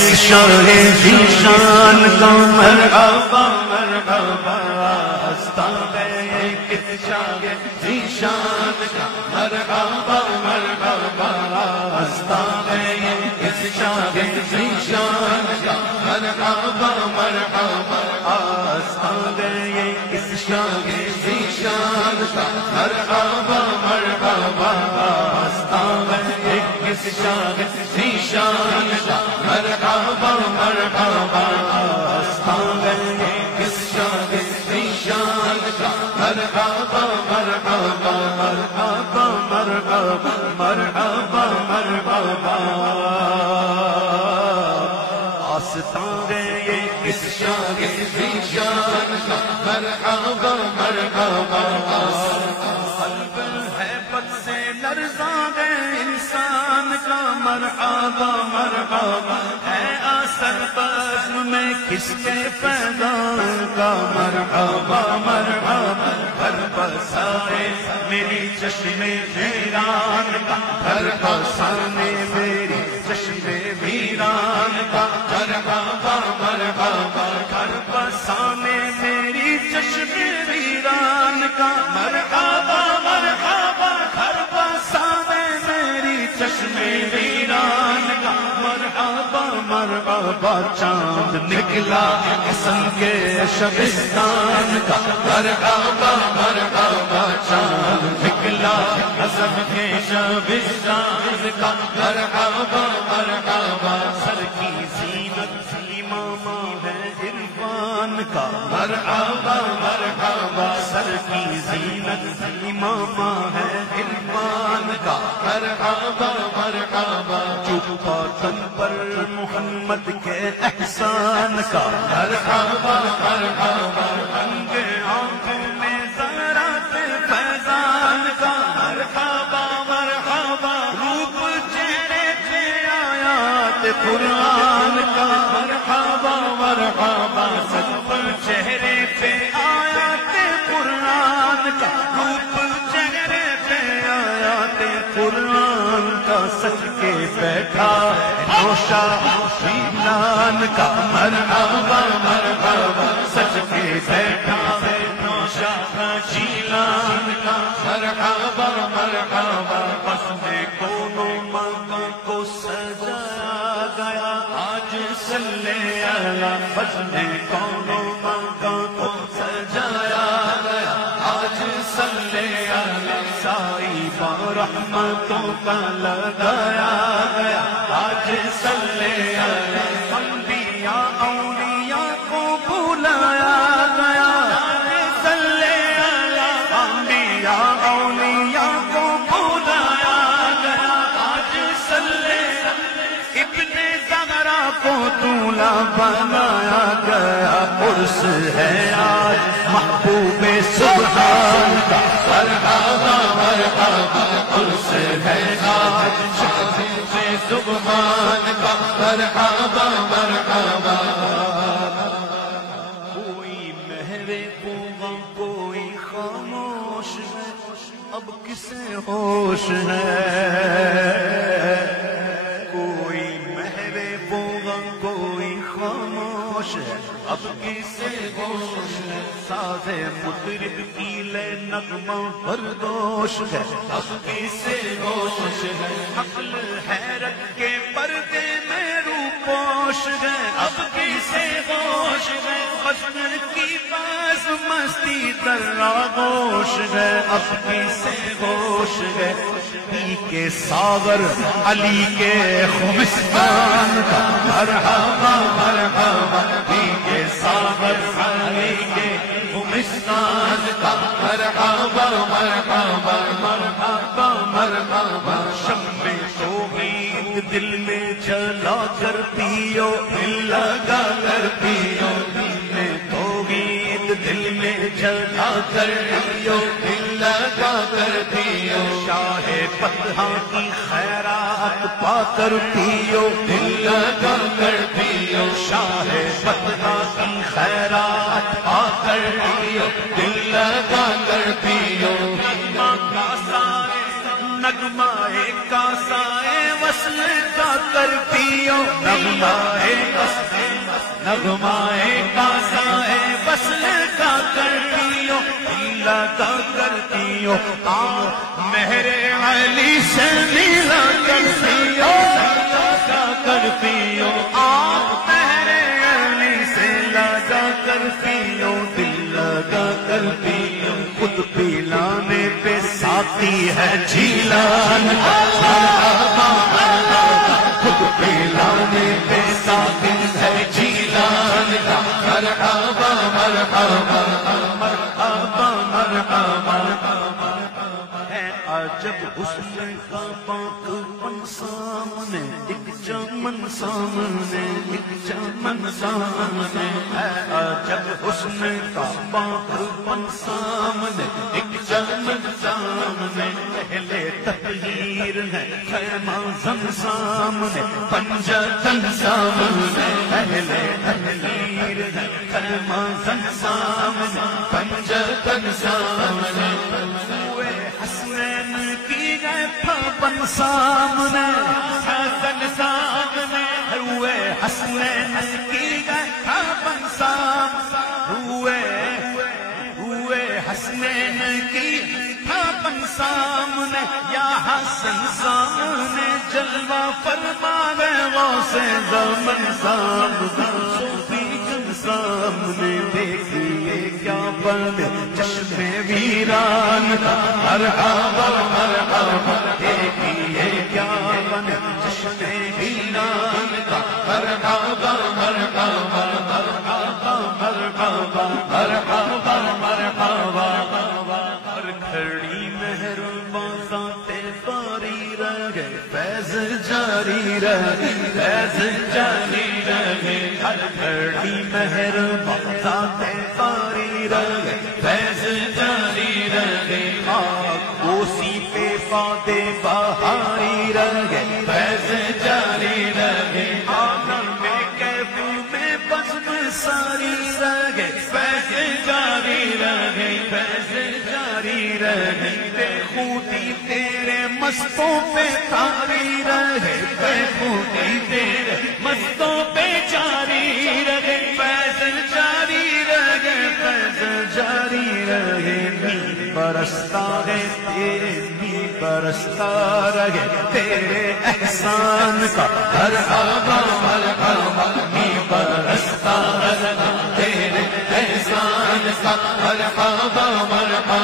کس شاہ ذیشان کا مرحبا مرحبا آستان ہے کس شاہ ذیشان کا مرحبا مرحبا آستان ہے کس شاہ ذیشان کا مرحبا مرحبا آستان ہے کس شاہ ذیشان کا مرحبا مرحبا آستان ہے کس شاہ ذیشان کا مرحبا مرحبا آستان ہے کس شاہ ذیشان کا مرحبا مرحبا مرحبا مرحبا مرحبا مرحبا آستان ہے کس شاہ ذیشان کا مرحبا مرحبا قلب ہے بد سے لرزاں ہے انسان کا مرحبا مرحبا ہے اثر بزم میں کس کے پیغام کا مرحبا مرحبا ہر بسائے میری چشم ویران کا ہر بسانے میری چشم ویران کا مرحبا مرحبا ہر بسانے میری چشم ویران کا مرحبا مرحبا ہر بسانے میری چشم ویران کا مرحبا مرحبا چاند نکلا حسن کے شبستان کا مرحبا مرحبا چاند نکلا حسن کے شبستان کا مرحبا مرحبا سر کی زینت امامہ ہے عرفان کا مرحبا مرحبا سر کی زینت امامہ ہے عرفان کا مرحبا مرحبا چوپا تن پر محمد کے احسان کا مرحبا مرحبا رنگ آنکھوں میں ذرات فیضان کا مرحبا مرحبا روپ چہرے پہ آیات قرآن کا مرحبا مرحبا سب پر چہرے پہ آیات قرآن کا روپ چہرے پہ آیات قرآن کا سچ کے بیٹھا نوشا شیلان کا مرحبا مرحبا سچ کے بیٹھا نوشا شیلان کا مرحبا مرحبا بس میں کونوں ماں کو سجایا گیا آج صلی اللہ بس میں کونوں ماں کو سجایا گیا آج صلی اللہ سائی رحمتوں کا لگایا گیا آج صلی اللہ انبیاء اولیاء کو بلایا گیا آج صلی اللہ انبیاء اولیاء کو بلایا گیا آج صلی اللہ ابن زہرا کو دولہا بنایا گیا عرس ہے آج محبوب سبحان کا مرحبا مرحبا عرس ہے آج محبوب سبحان کا مرحبا مرحبا کوئی مہرے پوغاں کوئی خاموش ہے اب کسے ہوش ہے کوئی مہرے پوغاں کوئی خاموش ہے اب کسے ہوش ہے ساز مطرب کی لے نغمہ بردوش ہے اب کسے ہوش ہے عقل حیرت کے پردے میں روپوش ہے اب کسے ہوش ہے حسن کی باز مستی در آغوش ہے اب کسے ہوش ہے پی کے ساغر علی کے خمستان کا مرحبا مرحبا پی کے ساغر علی کے خمستان کا مرحبا مرحبا مرحبا مرحبا شمع توحید دل میں جلا کر پیو دل لگا کر پیو دل میں توحید دل میں جلا کر پیو دل لگا کر پیو شاہ فتح کی خیرات پا کر پیو دل لگا کر پیو شاہ فتح کی خیرات پا کر پیو دل لگا کر پیو نغمہ کا سائے وصل کا کر پیو پیو نغمائے کاسائے وصل کا کر پیو لگا کر پیو آپ مہر علی سے ملا کر پیو لگا کر پیو آپ مہر علی سے لگا کر پیو دل لگا کر پیو خود پلانے پہ ساتھی ہے جیلان خود پلانے پہ ساتھی ہے جیلان مرحبا مرحبا مرحبا مرحبا ہے عجب حسن کا پاک پن سامنے ایک چمن سامنے ایک چمن سامنے ہے عجب حسن کا پاک پن سامنے ایک چمن سامنے پہلے تطہیر ہے خیمہ زن سامنے پنجتن سامنے پہلے تطہیر ہے خیمہ زن سامنے پنجتن سامنے حسنین کی گئے پھاپن سامنے حسن سامنے ہوئے حسنین کی گئے پھاپن سامنے ہوئے حسنین کی پھاپن سامنے یا حسن سامنے جلوہ فرما گئے غوث زمن سامنے صوفی جن سامنے دیکھئے کیا بنے چشم ویران کا مرحبا مرحبا دیکھئے کیا بنے چشم ویران کا مرحبا مرحبا مرحبا مرحبا مرحبا مرحبا ہر کھڑی مہربان ذات باری رہے فیض جاری رہے فیض جاری رہے ہر کھڑی مہربان ذات باری رہے فیض جاری رہے کوسی پہ فادے بہاری رہے فیض جاری رہے عالم میں کیف میں بزم ساری رہے فیض جاری رہے فیض جاری رہے بے خودی تیرے مستوں پہ تاری رہے بے خودی تیرے مستوں پہ جاری رہے فیض جاری رہے فیض جاری رہے می برستا ہے تیرے می برستا رہے تیرے احسان کا مرحبا مرحبا می برستا رہے تیرے احسان کا مرحبا مرحبا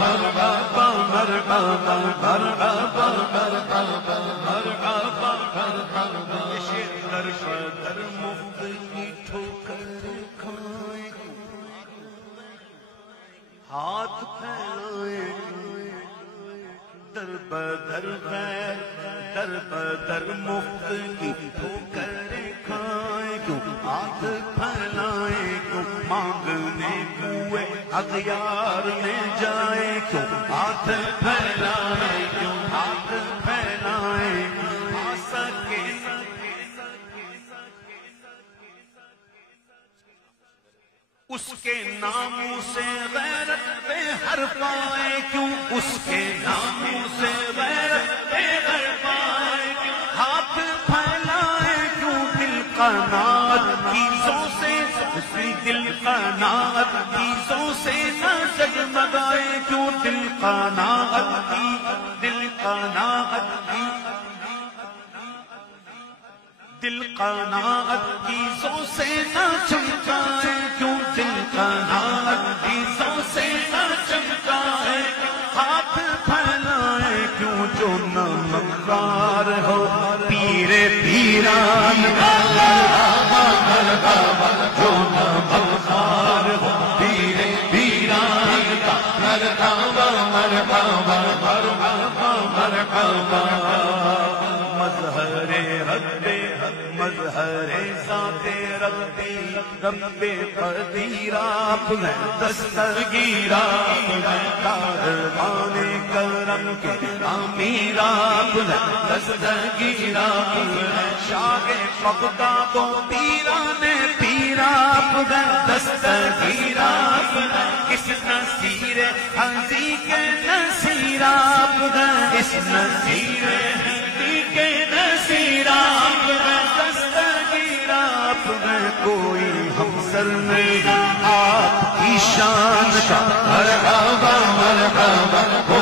مرحبا مرحبا مرحبا مرحبا مرحبا مرحبا در در مفت کی ٹھوکر کھائے ہاتھ پھیلائے در بدر غیر در بدر مفت کی ٹھوکر کھائے کیوں ہاتھ پھیلائے کیوں مانگنے ہوئے اغیار میں جائے کیوں ہاتھ پھیلائے کیوں ہاتھ پھیلائے آ سکے اس کے ناموں سے غیرت پہ ہر پائے کیوں اس کے ناموں سے غیرت پہ ہر پائے کیوں ہاتھ پھیلائے کیوں دل قناعت چیزوں سے دل قناعت چیزوں سے نہ جگمگائے کیوں دل قناعت کی دل قناعت کی دل قناعت چیزوں سے نہ چمکائے کیوں دل قناعت چیزوں سے نہ چمکائے ہاتھ پھیلائے کیوں جو نمکدار ہو پیر پیران جو نمکدار ہو پیر پیران کا مرحبا مرحبا مرحبا مرحبا مظہر مظہر ذات ربی رب قدیر آپ ہیں دستگیر آپ ہیں کاروان کرم کے امیر آپ ہیں دستگیر آپ ہیں شاہ بغداد و پیران پیر آپ ہیں دستگیر آپ ہیں اس نصیر حنظی کے نصیر آپ ہیں اس نصیر حنظی کے نصیر آپ ہیں کوئی ہمسر نہیں آپ کی شان کا مرحبا مرحبا